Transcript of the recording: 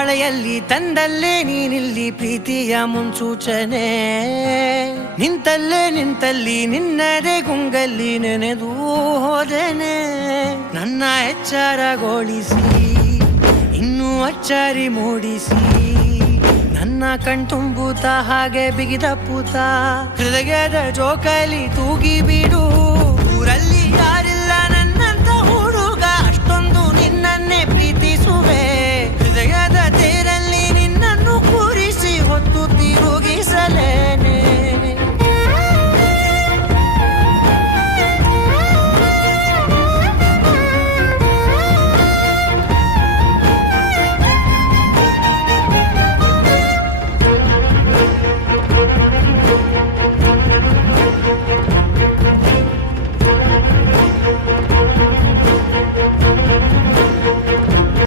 ಮಳೆಯಲ್ಲಿ ತಂದಲ್ಲೇ ನೀನಿಲ್ಲಿ ಪ್ರೀತಿಯ ಮುನ್ಸೂಚನೆ ನಿಂತಲ್ಲಿ ನಿನ್ನದೇ ಗುಂಗಲ್ಲಿ ನೆನೆದು ಹೋದೆನೆ ನನ್ನ ಎಚ್ಚರಗೊಳಿಸಿ ಇನ್ನೂ ಅಚ್ಚರಿ ಮೂಡಿಸಿ ನನ್ನ ಕಣ್ತುಂಬುತ್ತ ಹಾಗೆ ಬಿಗಿದ ಪೂತ ಹೃದಯದ ಜೋಕಾಲಿ ತೂಗಿ ಬಿಡು ಊರಲ್ಲಿ